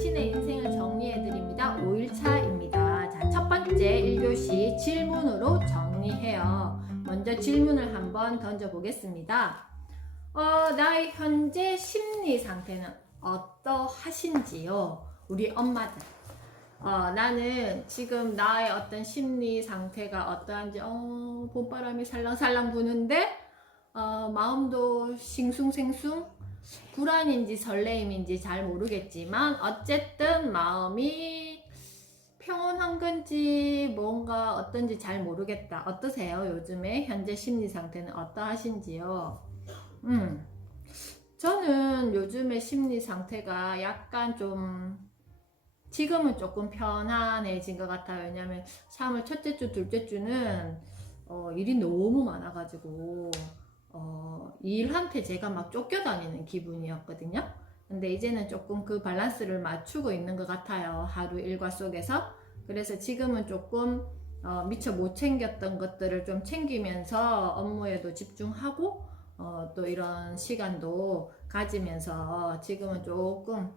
당신의 인생을 정리해드립니다. 5일차입니다. 자, 첫 번째 1교시 질문으로 정리해요. 먼저 질문을 한번 던져보겠습니다. 나의 현재 심리 상태는 어떠하신지요? 우리 엄마들. 나는 지금 나의 어떤 심리 상태가 어떠한지, 봄바람이 살랑살랑 부는데, 마음도 싱숭생숭, 불안인지 설레임인지 잘 모르겠지만 어쨌든 마음이 평온한 건지 뭔가 어떤지 잘 모르겠다. 어떠세요? 요즘에 현재 심리 상태는 어떠하신지요? 저는 요즘에 심리 상태가 약간 좀 지금은 조금 편안해진 것 같아요. 왜냐면 3월 첫째 주, 둘째 주는 일이 너무 많아가지고 일한테 제가 막 쫓겨다니는 기분이었거든요. 근데 이제는 조금 그 밸런스를 맞추고 있는 것 같아요. 하루 일과 속에서. 그래서 지금은 조금 미처 못 챙겼던 것들을 좀 챙기면서 업무에도 집중하고 또 이런 시간도 가지면서 지금은 조금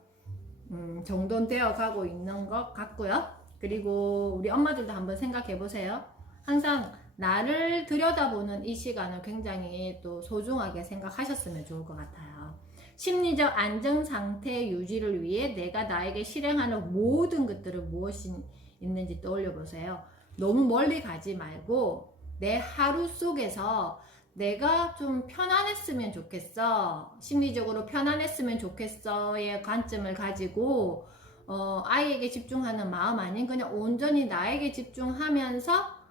정돈되어 가고 있는 것 같고요. 그리고 우리 엄마들도 한번 생각해 보세요. 항상 나를 들여다보는 이 시간을 굉장히 또 소중하게 생각하셨으면 좋을 것 같아요. 심리적 안정 상태 유지를 위해 내가 나에게 실행하는 모든 것들은 무엇이 있는지 떠올려 보세요. 너무 멀리 가지 말고 내 하루 속에서 내가 좀 편안했으면 좋겠어. 심리적으로 편안했으면 좋겠어의 관점을 가지고 아이에게 집중하는 마음 아닌 그냥 온전히 나에게 집중하면서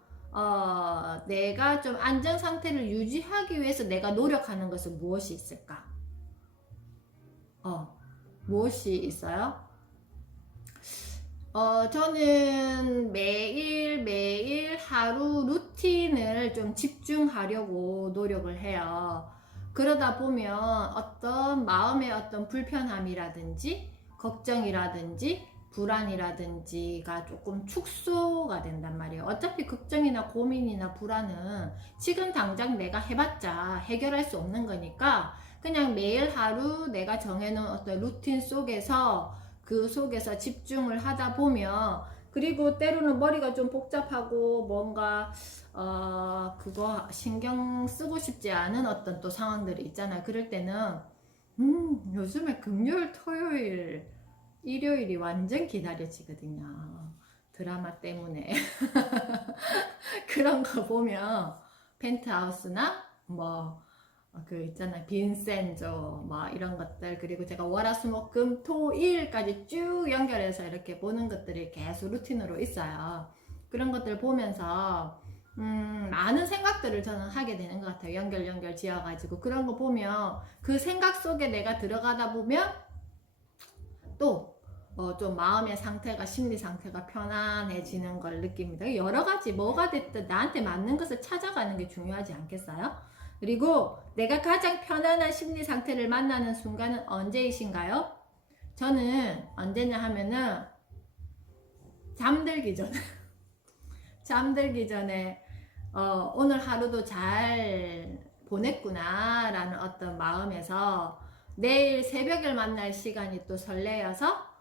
내가 좀 안정 상태를 유지하기 위해서 내가 노력하는 것은 무엇이 있을까? 무엇이 있어요? 저는 매일 하루 루틴을 좀 집중하려고 노력을 해요. 그러다 보면 어떤 마음의 어떤 불편함이라든지 걱정이라든지 불안이라든지가 조금 축소가 된단 말이에요. 어차피 걱정이나 고민이나 불안은 지금 당장 내가 해봤자 해결할 수 없는 거니까 그냥 매일 하루 내가 정해놓은 어떤 루틴 속에서 그 속에서 집중을 하다 보면 그리고 때로는 머리가 좀 복잡하고 뭔가 그거 신경 쓰고 싶지 않은 어떤 또 상황들이 있잖아요. 그럴 때는 요즘에 금요일, 토요일, 일요일이 완전 기다려지거든요. 드라마 때문에 그런 거 보면 펜트하우스나 뭐 그 있잖아요. 빈센조 뭐 이런 것들 그리고 제가 월화수목금토일까지 쭉 연결해서 이렇게 보는 것들이 계속 루틴으로 있어요. 그런 것들 보면서 많은 생각들을 저는 하게 되는 것 같아요. 연결 지어가지고 그런 거 보면 그 생각 속에 내가 들어가다 보면 또 좀 마음의 상태가 심리 상태가 편안해지는 걸 느낍니다. 여러 가지 뭐가 됐든 나한테 맞는 것을 찾아가는 게 중요하지 않겠어요? 그리고 내가 가장 편안한 심리 상태를 만나는 순간은 언제이신가요? 저는 언제냐 하면은 잠들기 전에 잠들기 전에 오늘 하루도 잘 보냈구나 라는 어떤 마음에서 내일 새벽에 만날 시간이 또 설레어서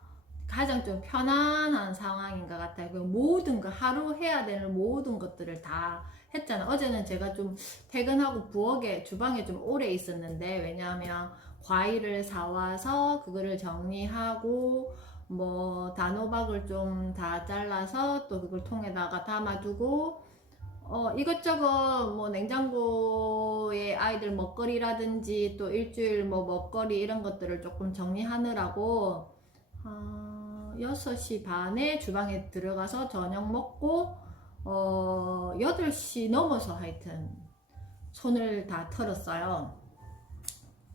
가장 좀 편안한 상황인 것 같아요. 모든 거 하루 해야 되는 모든 것들을 다 했잖아. 어제는 제가 좀 퇴근하고 부엌에 주방에 좀 오래 있었는데 왜냐하면 과일을 사와서 그거를 정리하고 뭐 단호박을 좀 다 잘라서 또 그걸 통에다가 담아두고 이것저것 뭐 냉장고에 아이들 먹거리라든지 또 일주일 뭐 먹거리 이런 것들을 조금 정리하느라고 6시 반에 주방에 들어가서 저녁 먹고 8시 넘어서 하여튼 손을 다 털었어요.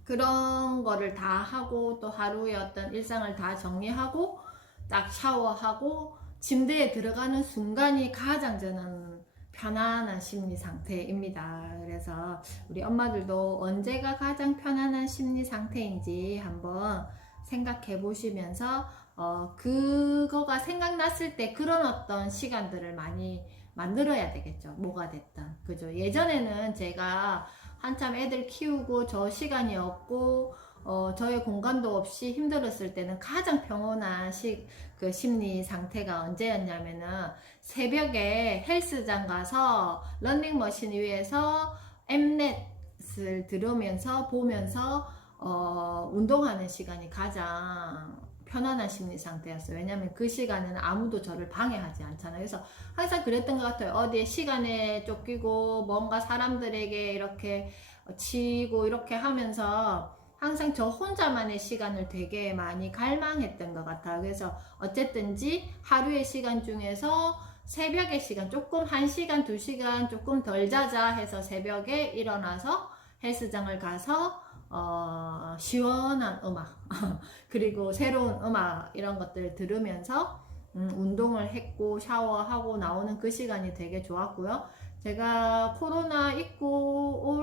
그런 거를 다 하고 또 하루의 어떤 일상을 다 정리하고 딱 샤워하고 침대에 들어가는 순간이 가장 저는 편안한 심리 상태입니다. 그래서 우리 엄마들도 언제가 가장 편안한 심리 상태인지 한번 생각해 보시면서 그거가 생각났을 때 그런 어떤 시간들을 많이 만들어야 되겠죠. 뭐가 됐든 그죠. 예전에는 제가 한참 애들 키우고 저 시간이 없고 저의 공간도 없이 힘들었을 때는 가장 평온한 그 심리 상태가 언제였냐면은 새벽에 헬스장 가서 러닝머신 위에서 엠넷을 들으면서 보면서 운동하는 시간이 가장 편안한 심리 상태였어요. 왜냐면 그 시간에는 아무도 저를 방해하지 않잖아요. 그래서 항상 그랬던 것 같아요. 어디에 시간에 쫓기고 뭔가 사람들에게 이렇게 치이고 이렇게 하면서 항상 저 혼자만의 시간을 되게 많이 갈망했던 것 같아요. 그래서 어쨌든지 하루의 시간 중에서 새벽의 시간 조금 1시간 2시간 조금 덜 자자 해서 새벽에 일어나서 헬스장을 가서 시원한 음악 그리고 새로운 음악 이런 것들 들으면서 운동을 했고 샤워하고 나오는 그 시간이 되게 좋았고요. 제가 코로나 있고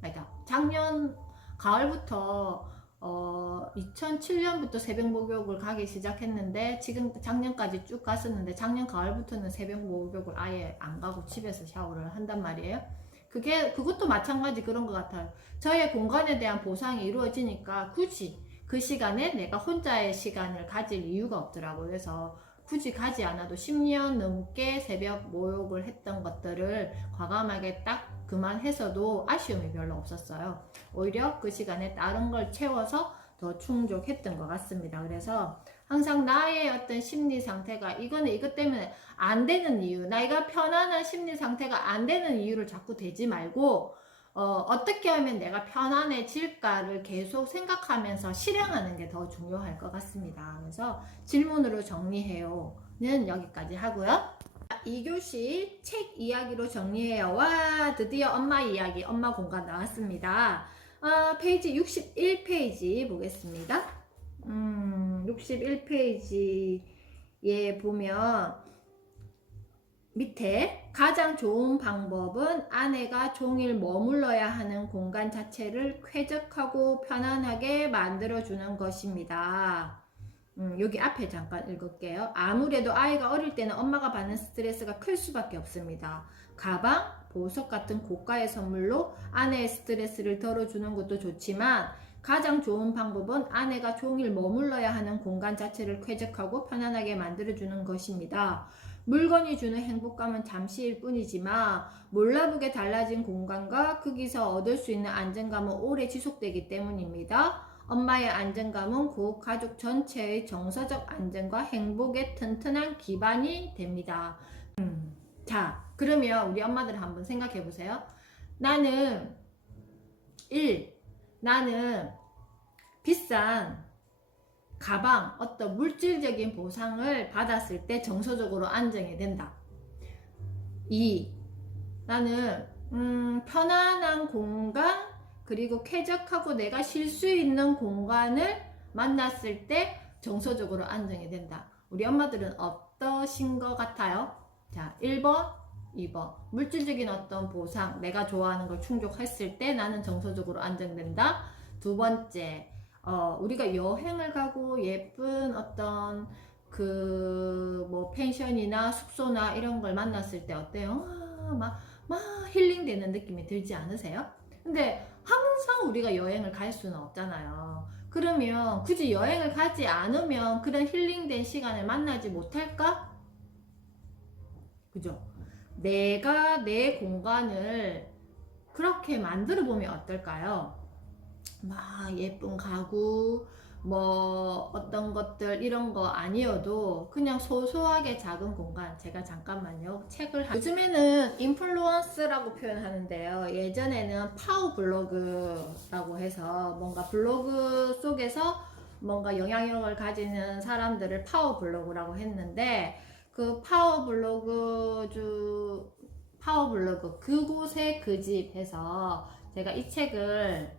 그러니까 작년 가을부터 2007년부터 새벽 목욕을 가기 시작했는데 지금 작년까지 쭉 갔었는데 작년 가을부터는 새벽 목욕을 아예 안 가고 집에서 샤워를 한단 말이에요. 그것도 마찬가지 그런 것 같아요. 저의 공간에 대한 보상이 이루어지니까 굳이 그 시간에 내가 혼자의 시간을 가질 이유가 없더라고요. 그래서 굳이 가지 않아도 10년 넘게 새벽 목욕을 했던 것들을 과감하게 딱 그만해서도 아쉬움이 별로 없었어요. 오히려 그 시간에 다른 걸 채워서 더 충족했던 것 같습니다. 그래서 항상 나의 어떤 심리 상태가 이거는 이것 때문에 안 되는 이유, 내가 편안한 심리 상태가 안 되는 이유를 자꾸 대지 말고 어떻게 하면 내가 편안해질까를 계속 생각하면서 실행하는 게 더 중요할 것 같습니다. 그래서 질문으로 정리해요는 여기까지 하고요. 2교시 책 이야기로 정리해요. 와, 드디어 엄마 이야기, 엄마 공간 나왔습니다. 페이지 61페이지 보겠습니다. 61페이지에 보면 밑에 가장 좋은 방법은 아내가 종일 머물러야 하는 공간 자체를 쾌적하고 편안하게 만들어주는 것입니다. 여기 앞에 잠깐 읽을게요. 아무래도 아이가 어릴 때는 엄마가 받는 스트레스가 클 수밖에 없습니다. 가방, 보석 같은 고가의 선물로 아내의 스트레스를 덜어주는 것도 좋지만 가장 좋은 방법은 아내가 종일 머물러야 하는 공간 자체를 쾌적하고 편안하게 만들어주는 것입니다. 물건이 주는 행복감은 잠시일 뿐이지만 몰라보게 달라진 공간과 거기서 얻을 수 있는 안정감은 오래 지속되기 때문입니다. 엄마의 안정감은 곧 가족 전체의 정서적 안정과 행복의 튼튼한 기반이 됩니다. 자, 그러면 우리 엄마들 한번 생각해 보세요. 나는 비싼 가방, 어떤 물질적인 보상을 받았을 때 정서적으로 안정이 된다. 2. 나는 편안한 공간 그리고 쾌적하고 내가 쉴 수 있는 공간을 만났을 때 정서적으로 안정이 된다. 우리 엄마들은 어떠신 것 같아요? 자, 1번, 2번. 물질적인 어떤 보상, 내가 좋아하는 걸 충족했을 때 나는 정서적으로 안정된다. 두 번째, 우리가 여행을 가고 예쁜 어떤 뭐 펜션이나 숙소나 이런 걸 만났을 때 어때요? 막 힐링 되는 느낌이 들지 않으세요? 근데 항상 우리가 여행을 갈 수는 없잖아요. 그러면 굳이 여행을 가지 않으면 그런 힐링된 시간을 만나지 못할까? 그죠? 내가 내 공간을 그렇게 만들어 보면 어떨까요? 막 예쁜 가구, 뭐 어떤 것들 이런 거 아니어도 그냥 소소하게 작은 공간. 제가 잠깐만요 책을 요즘에는 인플루언스라고 표현하는데요, 예전에는 파워 블로그라고 해서 뭔가 블로그 속에서 뭔가 영향력을 가지는 사람들을 파워 블로그라고 했는데 그 파워 블로그 그곳에 그 집 해서 제가 이 책을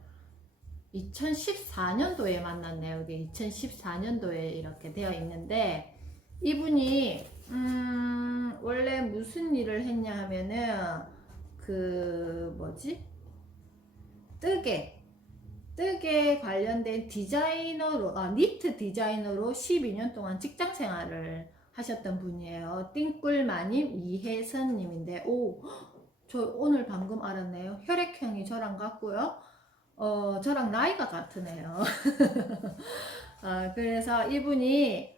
2014년도에 만났네요. 이게 2014년도에 이렇게 되어 있는데 이분이 원래 무슨 일을 했냐 하면은 그 뭐지? 뜨개 관련된 디자이너로 니트 디자이너로 12년 동안 직장 생활을 하셨던 분이에요. 띵꿀마님 이혜선님인데 저 오늘 방금 알았네요. 혈액형이 저랑 같고요. 저랑 나이가 같으네요. 그래서 이분이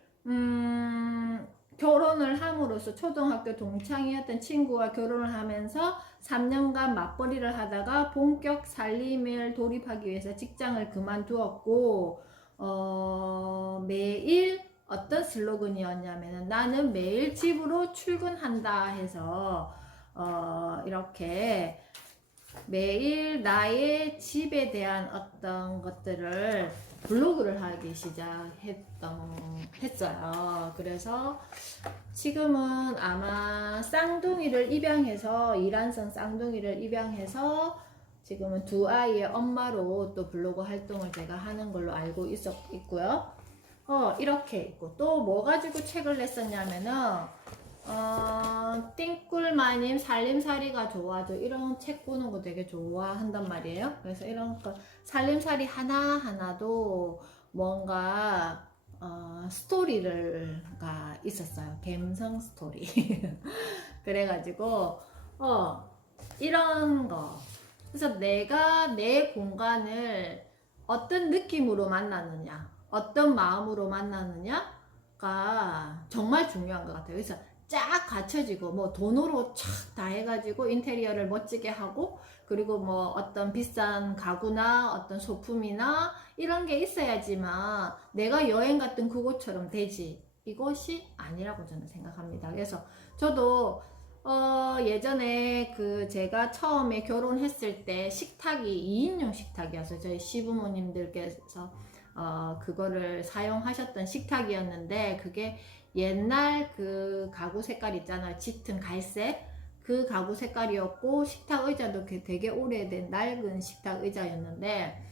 결혼을 함으로써 초등학교 동창이었던 친구와 결혼을 하면서 3년간 맞벌이를 하다가 본격 살림을 돌입하기 위해서 직장을 그만두었고, 매일 어떤 슬로건이었냐면은 나는 매일 집으로 출근한다 해서 이렇게 매일 나의 집에 대한 어떤 것들을 블로그를 하기 했어요. 그래서 지금은 아마 쌍둥이를 입양해서, 이란성 쌍둥이를 입양해서 지금은 두 아이의 엄마로 또 블로그 활동을 제가 하는 걸로 알고 있고요. 이렇게 있고, 또 뭐 가지고 책을 냈었냐면은, 띵꿀마님 살림살이가 좋아져, 이런 책 보는 거 되게 좋아한단 말이에요. 그래서 이런 거 살림살이 하나하나도 뭔가 스토리가 있었어요. 감성 스토리. 그래가지고 이런 거, 그래서 내가 내 공간을 어떤 느낌으로 만나느냐, 어떤 마음으로 만나느냐가 정말 중요한 것 같아요. 그래서 쫙 갖춰지고 뭐 돈으로 쫙 다 해가지고 인테리어를 멋지게 하고, 그리고 뭐 어떤 비싼 가구나 어떤 소품이나 이런 게 있어야지만 내가 여행 갔던 그곳처럼 되지, 이것이 아니라고 저는 생각합니다. 그래서 저도 예전에 제가 처음에 결혼했을 때 식탁이 2인용 식탁이어서 저희 시부모님들께서 그거를 사용하셨던 식탁이었는데, 그게 옛날 그 가구 색깔 있잖아요. 짙은 갈색. 그 가구 색깔이었고, 식탁 의자도 되게 오래된 낡은 식탁 의자였는데,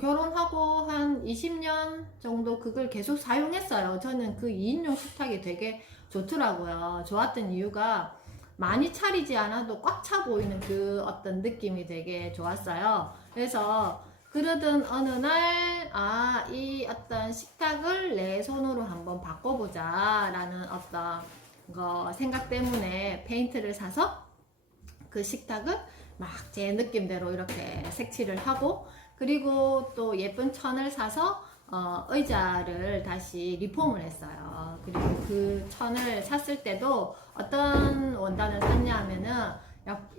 결혼하고 한 20년 정도 그걸 계속 사용했어요. 저는 그 2인용 식탁이 되게 좋더라고요. 좋았던 이유가 많이 차리지 않아도 꽉 차 보이는 그 어떤 느낌이 되게 좋았어요. 그래서 그러던 어느 날, 이 어떤 식탁을 내 손으로 한번 바꿔보자 라는 어떤 생각 때문에 페인트를 사서 그 식탁을 막 제 느낌대로 이렇게 색칠을 하고, 그리고 또 예쁜 천을 사서 의자를 다시 리폼을 했어요. 그리고 그 천을 샀을 때도 어떤 원단을 샀냐 하면은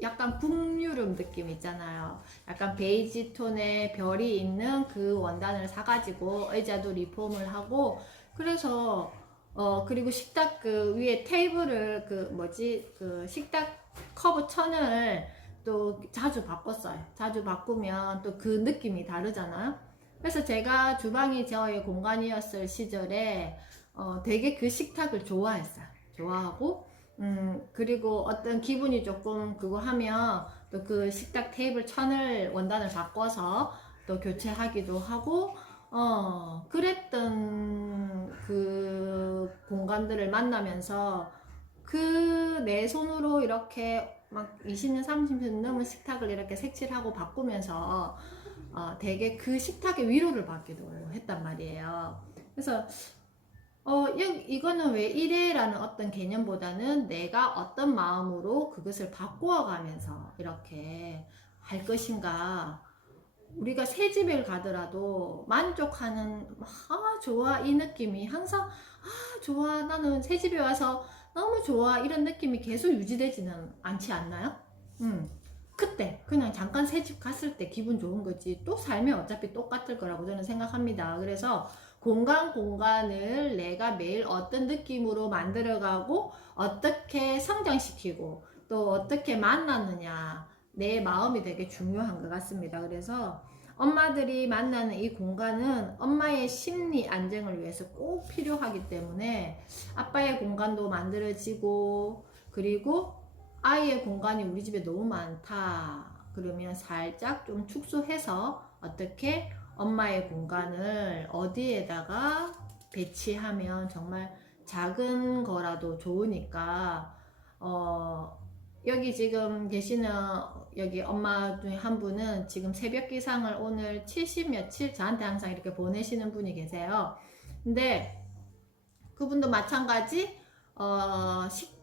약간 북유럽 느낌 있잖아요. 약간 베이지 톤의 별이 있는 그 원단을 사가지고 의자도 리폼을 하고, 그래서 그리고 식탁 그 위에 테이블을 그 식탁 커브 천을 또 자주 바꿨어요. 자주 바꾸면 또 그 느낌이 다르잖아요. 그래서 제가 주방이 저의 공간이었을 시절에 되게 그 식탁을 좋아했어요. 좋아하고, 그리고 어떤 기분이 조금 그거 하면 또 그 식탁 테이블 천을 원단을 바꿔서 또 교체하기도 하고, 그랬던 그 공간들을 만나면서 그 내 손으로 이렇게 막 20년, 30년 넘은 식탁을 이렇게 색칠하고 바꾸면서 되게 그 식탁의 위로를 받기도 했단 말이에요. 그래서 이거는 왜 이래? 라는 어떤 개념보다는 내가 어떤 마음으로 그것을 바꾸어 가면서 이렇게 할 것인가. 우리가 새 집에 가더라도 만족하는, 좋아, 이 느낌이 항상, 좋아, 나는 새 집에 와서 너무 좋아, 이런 느낌이 계속 유지되지는 않지 않나요? 그때 그냥 잠깐 새 집 갔을 때 기분 좋은 거지, 또 살면 어차피 똑같을 거라고 저는 생각합니다. 그래서 공간을 내가 매일 어떤 느낌으로 만들어가고 어떻게 성장시키고 또 어떻게 만나느냐, 내 마음이 되게 중요한 것 같습니다. 그래서 엄마들이 만나는 이 공간은 엄마의 심리 안정을 위해서 꼭 필요하기 때문에 아빠의 공간도 만들어지고, 그리고 아이의 공간이 우리 집에 너무 많다 그러면 살짝 좀 축소해서 어떻게 엄마의 공간을 어디에다가 배치하면 정말 작은 거라도 좋으니까, 여기 지금 계시는 여기 엄마 중에 한 분은 지금 새벽 기상을 오늘 70 며칠 저한테 항상 이렇게 보내시는 분이 계세요. 근데 그분도 마찬가지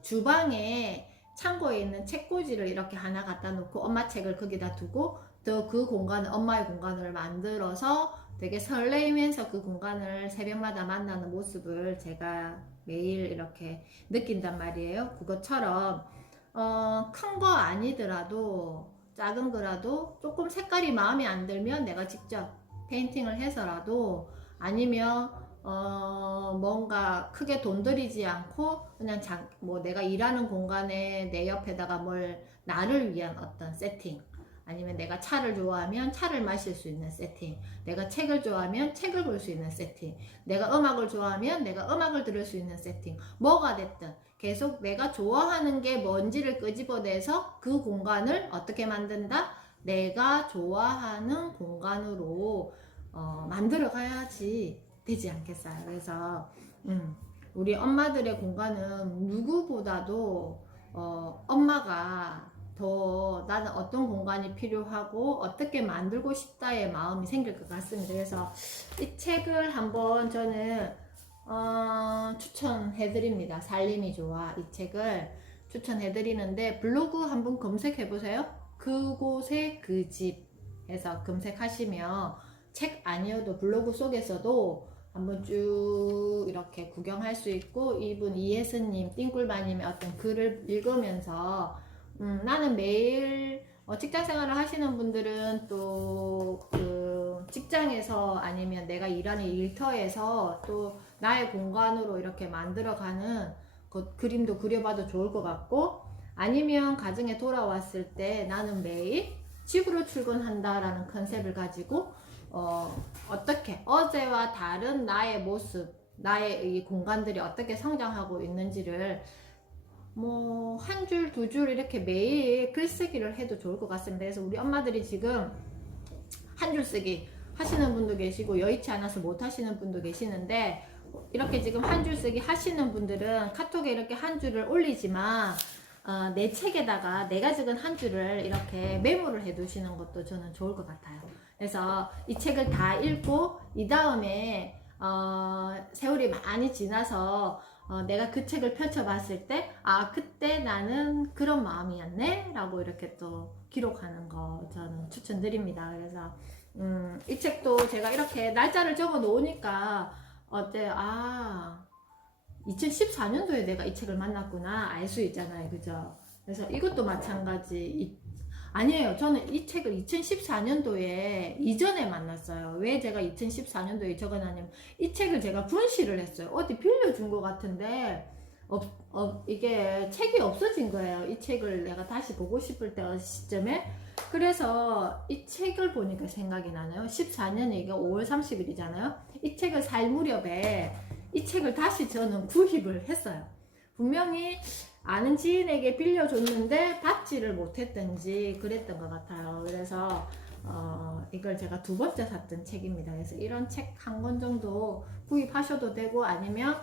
주방에 창고에 있는 책꽂이를 이렇게 하나 갖다 놓고 엄마 책을 거기다 두고 또 그 공간을 엄마의 공간을 만들어서 되게 설레이면서 그 공간을 새벽마다 만나는 모습을 제가 매일 이렇게 느낀단 말이에요. 그것처럼 큰 거 아니더라도 작은 거라도 조금 색깔이 마음에 안 들면 내가 직접 페인팅을 해서라도 아니면 뭔가 크게 돈 들이지 않고 그냥 뭐 내가 일하는 공간에 내 옆에다가 뭘 나를 위한 어떤 세팅, 아니면 내가 차를 좋아하면 차를 마실 수 있는 세팅, 내가 책을 좋아하면 책을 볼 수 있는 세팅, 내가 음악을 좋아하면 내가 음악을 들을 수 있는 세팅, 뭐가 됐든 계속 내가 좋아하는 게 뭔지를 끄집어내서 그 공간을 어떻게 만든다? 내가 좋아하는 공간으로 만들어 가야지 되지 않겠어요. 그래서 우리 엄마들의 공간은 누구보다도 엄마가 더 나는 어떤 공간이 필요하고 어떻게 만들고 싶다의 마음이 생길 것 같습니다. 그래서 이 책을 한번 저는 추천해 드립니다. 살림이 좋아, 이 책을 추천해 드리는데 블로그 한번 검색해 보세요. 그곳의 그 집 해서 검색하시면 책 아니어도 블로그 속에서도 한번 쭉 이렇게 구경할 수 있고, 이분 이예스님, 띵꿀바님의 어떤 글을 읽으면서 나는 매일 직장 생활을 하시는 분들은 또 그 직장에서 아니면 내가 일하는 일터에서 또 나의 공간으로 이렇게 만들어가는 그 그림도 그려봐도 좋을 것 같고, 아니면 가정에 돌아왔을 때 나는 매일 집으로 출근한다라는 컨셉을 가지고 어떻게 어제와 다른 나의 모습, 나의 이 공간들이 어떻게 성장하고 있는지를 뭐 한 줄, 두 줄 이렇게 매일 글쓰기를 해도 좋을 것 같습니다. 그래서 우리 엄마들이 지금 한 줄 쓰기 하시는 분도 계시고 여의치 않아서 못 하시는 분도 계시는데, 이렇게 지금 한 줄 쓰기 하시는 분들은 카톡에 이렇게 한 줄을 올리지만 내 책에다가 내가 적은 한 줄을 이렇게 메모를 해 두시는 것도 저는 좋을 것 같아요. 그래서 이 책을 다 읽고 이 다음에 세월이 많이 지나서 내가 그 책을 펼쳐봤을 때 그때 나는 그런 마음이었네 라고 이렇게 또 기록하는 거 저는 추천드립니다. 그래서 이 책도 제가 이렇게 날짜를 적어 놓으니까 어때 2014년도에 내가 이 책을 만났구나 알 수 있잖아요. 그죠? 그래서 이것도 마찬가지. 아니에요. 저는 이 책을 2014년도에 이전에 만났어요. 왜 제가 2014년도에 적어놨냐면 이 책을 제가 분실을 했어요. 어디 빌려준 것 같은데 이게 책이 없어진 거예요. 이 책을 내가 다시 보고 싶을 때 시점에. 그래서 이 책을 보니까 생각이 나네요. 14년에 이게 5월 30일이잖아요. 이 책을 살 무렵에 이 책을 다시 저는 구입을 했어요. 분명히 아는 지인에게 빌려줬는데 받지를 못했던지 그랬던 것 같아요. 그래서 이걸 제가 두 번째 샀던 책입니다. 그래서 이런 책 한 권 정도 구입하셔도 되고, 아니면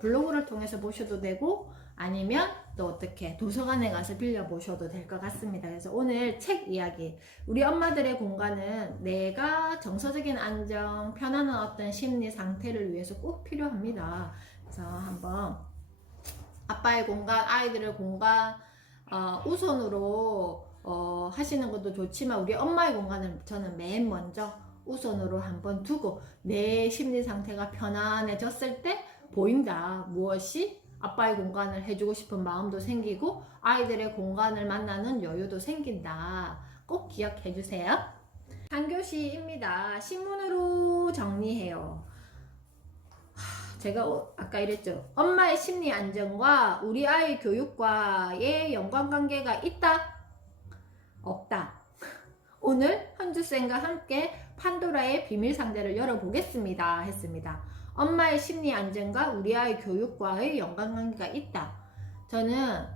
블로그를 통해서 보셔도 되고, 아니면 또 어떻게 도서관에 가서 빌려보셔도 될 것 같습니다. 그래서 오늘 책 이야기, 우리 엄마들의 공간은 내가 정서적인 안정, 편안한 어떤 심리 상태를 위해서 꼭 필요합니다. 그래서 한번 아빠의 공간, 아이들의 공간 우선으로 하시는 것도 좋지만 우리 엄마의 공간을 저는 맨 먼저 우선으로 한번 두고 내 심리 상태가 편안해졌을 때 보인다. 무엇이? 아빠의 공간을 해주고 싶은 마음도 생기고 아이들의 공간을 만나는 여유도 생긴다. 꼭 기억해 주세요. 한교시입니다. 신문으로 정리해요. 제가 아까 이랬죠. 엄마의 심리 안정과 우리 아이 교육과의 연관관계가 있다? 없다. 오늘 현주쌤과 함께 판도라의 비밀 상자를 열어보겠습니다. 했습니다. 엄마의 심리 안정과 우리 아이 교육과의 연관관계가 있다. 저는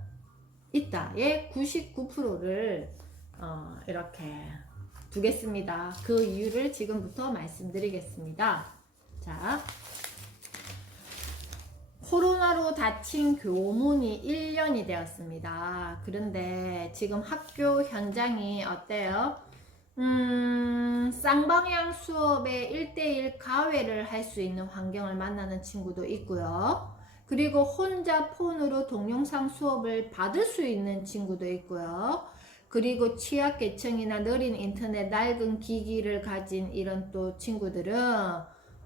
있다의 99%를 이렇게 두겠습니다. 그 이유를 지금부터 말씀드리겠습니다. 자, 코로나로 닫힌 교문이 1년이 되었습니다. 그런데 지금 학교 현장이 어때요? 쌍방향 수업에 1대1 가외를 할 수 있는 환경을 만나는 친구도 있고요. 그리고 혼자 폰으로 동영상 수업을 받을 수 있는 친구도 있고요. 그리고 취약계층이나 느린 인터넷, 낡은 기기를 가진 이런 또 친구들은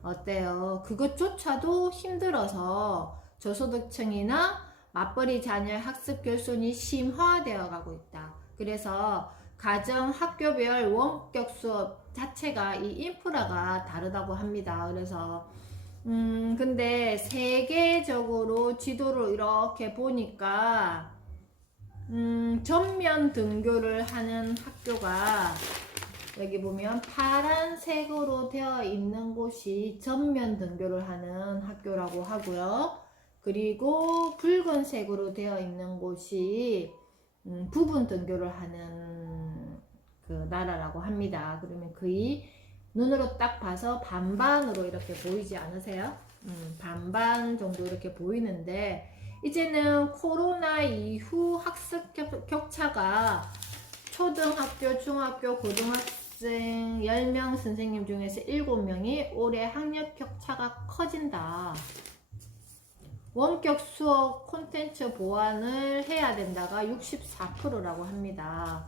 어때요? 그것조차도 힘들어서 저소득층이나 맞벌이 자녀의 학습 결손이 심화되어 가고 있다. 그래서 가정, 학교별 원격 수업 자체가 이 인프라가 다르다고 합니다. 그래서 근데 세계적으로 지도를 이렇게 보니까 전면 등교를 하는 학교가 여기 보면 파란색으로 되어 있는 곳이 전면 등교를 하는 학교라고 하고요. 그리고 붉은색으로 되어 있는 곳이 부분 등교를 하는 그 나라라고 합니다. 그러면 거의 눈으로 딱 봐서 반반으로 이렇게 보이지 않으세요? 반반 정도 이렇게 보이는데 이제는 코로나 이후 학습 격차가 초등학교, 중학교, 고등학생 10명 선생님 중에서 7명이 올해 학력 격차가 커진다. 원격 수업 콘텐츠 보완을 해야 된다가 64%라고 합니다.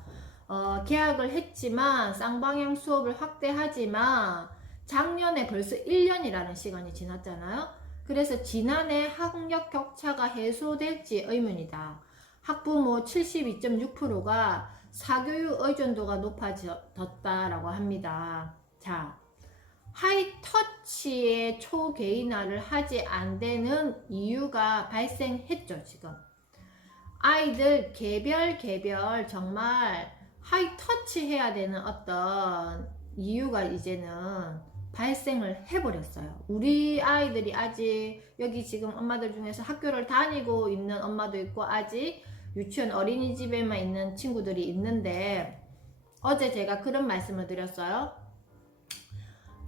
계약을 했지만 쌍방향 수업을 확대하지만 작년에 벌써 1년이라는 시간이 지났잖아요. 그래서 지난해 학력 격차가 해소될지 의문이다. 학부모 72.6%가 사교육 의존도가 높아졌다라고 합니다. 자, 하이터치의 초개인화를 하지 않는 이유가 발생했죠, 지금. 아이들 개별 정말 하이터치 해야 되는 어떤 이유가 이제는 발생을 해버렸어요. 우리 아이들이 아직 여기 지금 엄마들 중에서 학교를 다니고 있는 엄마도 있고 아직 유치원 어린이집에만 있는 친구들이 있는데 어제 제가 그런 말씀을 드렸어요.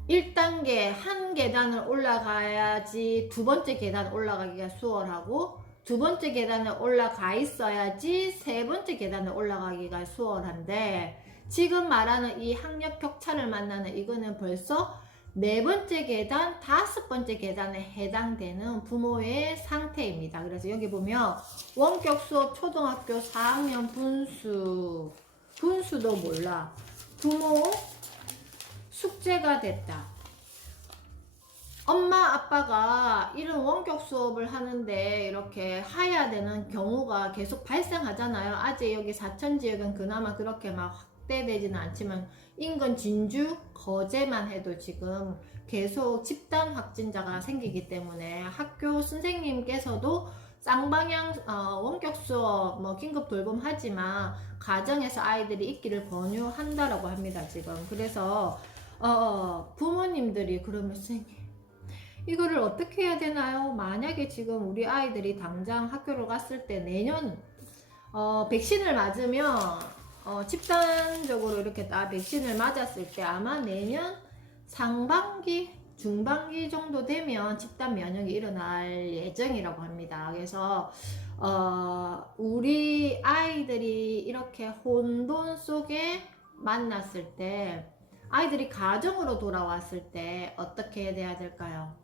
1단계 한 계단을 올라가야지 두 번째 계단 올라가기가 수월하고 두 번째 계단에 올라가 있어야지 세 번째 계단에 올라가기가 수월한데 지금 말하는 이 학력 격차를 만나는 이거는 벌써 네 번째 계단, 다섯 번째 계단에 해당되는 부모의 상태입니다. 그래서 여기 보면 원격 수업 초등학교 4학년 분수도 몰라. 부모 숙제가 됐다. 엄마 아빠가 이런 원격 수업을 하는데 이렇게 해야 되는 경우가 계속 발생하잖아요. 아직 여기 사천 지역은 그나마 그렇게 막 확대되지는 않지만 인근 진주, 거제만 해도 지금 계속 집단 확진자가 생기기 때문에 학교 선생님께서도 쌍방향 원격 수업 뭐 긴급 돌봄 하지만 가정에서 아이들이 있기를 권유한다라고 합니다. 지금 그래서 부모님들이 그러면 선생님 이거를 어떻게 해야 되나요? 만약에 지금 우리 아이들이 당장 학교를 갔을 때 내년 백신을 맞으면 집단적으로 이렇게 다 백신을 맞았을 때 아마 내년 상반기, 중반기 정도 되면 집단 면역이 일어날 예정이라고 합니다. 그래서 우리 아이들이 이렇게 혼돈 속에 만났을 때 아이들이 가정으로 돌아왔을 때 어떻게 돼야 될까요?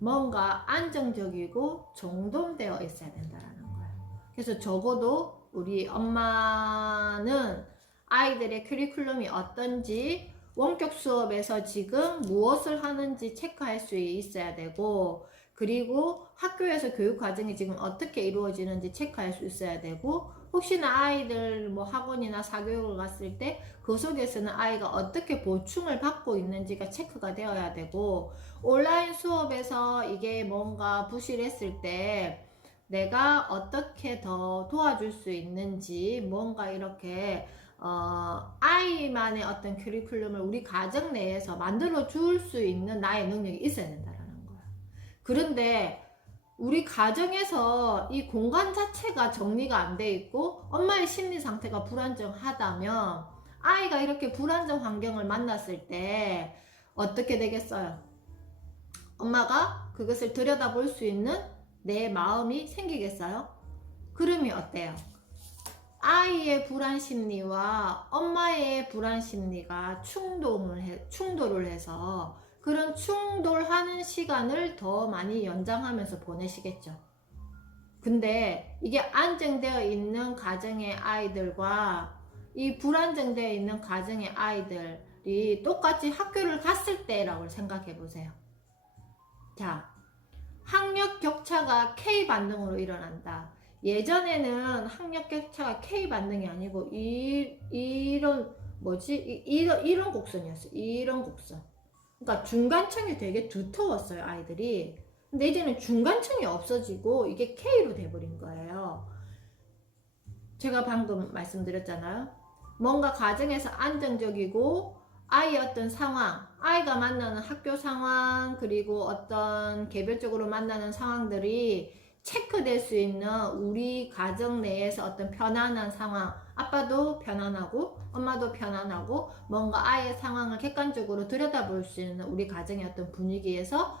뭔가 안정적이고 정돈되어 있어야 된다는 거예요. 그래서 적어도 우리 엄마는 아이들의 커리큘럼이 어떤지 원격 수업에서 지금 무엇을 하는지 체크할 수 있어야 되고 그리고 학교에서 교육 과정이 지금 어떻게 이루어지는지 체크할 수 있어야 되고 혹시나 아이들 뭐 학원이나 사교육을 갔을 때 그 속에서는 아이가 어떻게 보충을 받고 있는지가 체크가 되어야 되고 온라인 수업에서 이게 뭔가 부실했을 때 내가 어떻게 더 도와줄 수 있는지 뭔가 이렇게 아이만의 어떤 커리큘럼을 우리 가정 내에서 만들어 줄 수 있는 나의 능력이 있어야 된다는 거야. 그런데 우리 가정에서 이 공간 자체가 정리가 안 돼 있고 엄마의 심리 상태가 불안정하다면 아이가 이렇게 불안정 환경을 만났을 때 어떻게 되겠어요? 엄마가 그것을 들여다볼 수 있는 내 마음이 생기겠어요? 그러면 어때요? 아이의 불안 심리와 엄마의 불안 심리가 충돌을 해서 그런 충돌하는 시간을 더 많이 연장하면서 보내시겠죠. 근데 이게 안정되어 있는 가정의 아이들과 이 불안정되어 있는 가정의 아이들이 똑같이 학교를 갔을 때라고 생각해 보세요. 자, 학력 격차가 K 반등으로 일어난다. 예전에는 학력 격차가 K 반등이 아니고 이런 곡선이었어요. 이런 곡선. 그러니까 중간층이 되게 두터웠어요, 아이들이. 근데 이제는 중간층이 없어지고 이게 K로 돼버린 거예요. 제가 방금 말씀드렸잖아요. 뭔가 가정에서 안정적이고 아이의 어떤 상황, 아이가 만나는 학교 상황, 그리고 어떤 개별적으로 만나는 상황들이 체크될 수 있는 우리 가정 내에서 어떤 편안한 상황, 아빠도 편안하고 엄마도 편안하고 뭔가 아이의 상황을 객관적으로 들여다볼 수 있는 우리 가정의 어떤 분위기에서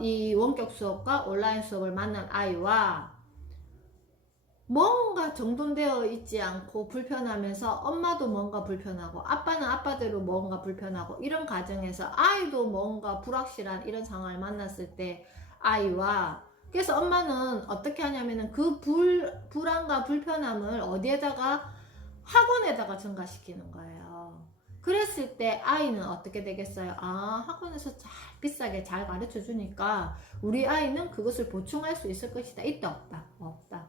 이 원격 수업과 온라인 수업을 만난 아이와 뭔가 정돈되어 있지 않고 불편하면서 엄마도 뭔가 불편하고 아빠는 아빠대로 뭔가 불편하고 이런 가정에서 아이도 뭔가 불확실한 이런 상황을 만났을 때 아이와 그래서 엄마는 어떻게 하냐면은 그 불안과 불편함을 어디에다가 학원에다가 전가시키는 거예요. 그랬을 때 아이는 어떻게 되겠어요? 아, 학원에서 비싸게 잘 가르쳐 주니까 우리 아이는 그것을 보충할 수 있을 것이다. 있다 없다? 없다.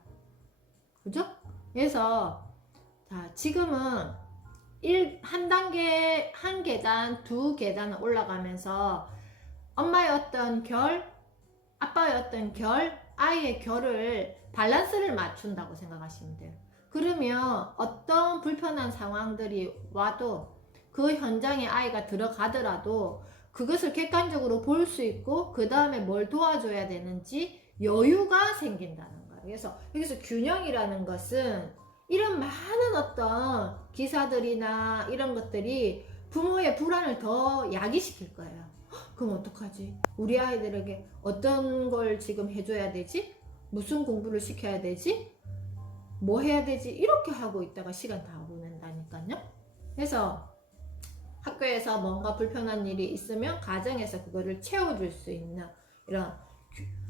그죠? 그래서 자, 지금은 한 단계, 한 계단, 두 계단을 올라가면서 엄마의 어떤 결, 아빠의 어떤 결, 아이의 결을 밸런스를 맞춘다고 생각하시면 돼요. 그러면 어떤 불편한 상황들이 와도 그 현장에 아이가 들어가더라도 그것을 객관적으로 볼 수 있고 그 다음에 뭘 도와줘야 되는지 여유가 생긴다는 거예요. 그래서 여기서 균형이라는 것은 이런 많은 어떤 기사들이나 이런 것들이 부모의 불안을 더 야기시킬 거예요. 그럼 어떡하지? 우리 아이들에게 어떤 걸 지금 해줘야 되지? 무슨 공부를 시켜야 되지? 뭐 해야 되지? 이렇게 하고 있다가 시간 다 보낸다니까요. 그래서 학교에서 뭔가 불편한 일이 있으면 가정에서 그거를 채워줄 수 있는 이런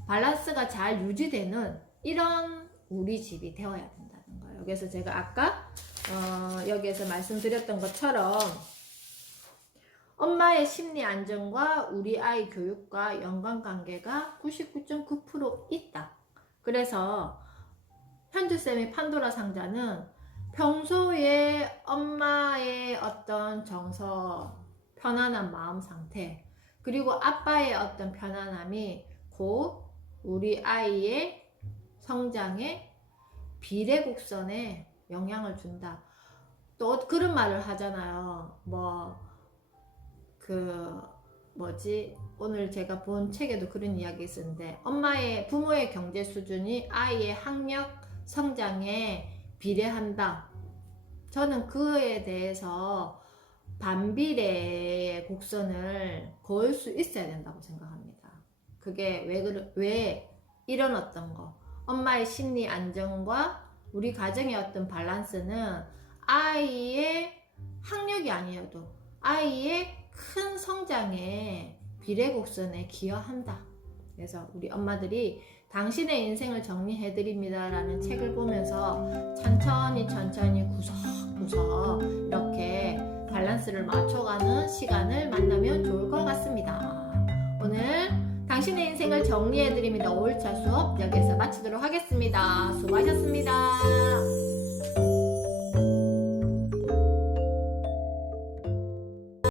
밸런스가 잘 유지되는 이런 우리 집이 되어야 된다는 거예요. 그래서 제가 아까 여기에서 말씀드렸던 것처럼 엄마의 심리 안정과 우리 아이 교육과 연관관계가 99.9% 있다. 그래서 현주쌤의 판도라 상자는 평소에 엄마의 어떤 정서, 편안한 마음 상태, 그리고 아빠의 어떤 편안함이 곧 우리 아이의 성장에 비례곡선에 영향을 준다. 또 그런 말을 하잖아요. 오늘 제가 본 책에도 그런 이야기 있었는데 부모의 경제 수준이 아이의 학력 성장에 비례한다. 저는 그에 대해서 반비례의 곡선을 그을 수 있어야 된다고 생각합니다. 그게 왜 이런 어떤 거 엄마의 심리 안정과 우리 가정의 어떤 밸런스는 아이의 학력이 아니어도 아이의 큰 성장에 비례곡선에 기여한다. 그래서 우리 엄마들이 당신의 인생을 정리해드립니다 라는 책을 보면서 천천히 구석구석 이렇게 밸런스를 맞춰가는 시간을 만나면 좋을 것 같습니다. 오늘 당신의 인생을 정리해드립니다 5일차 수업 여기서 마치도록 하겠습니다. 수고하셨습니다.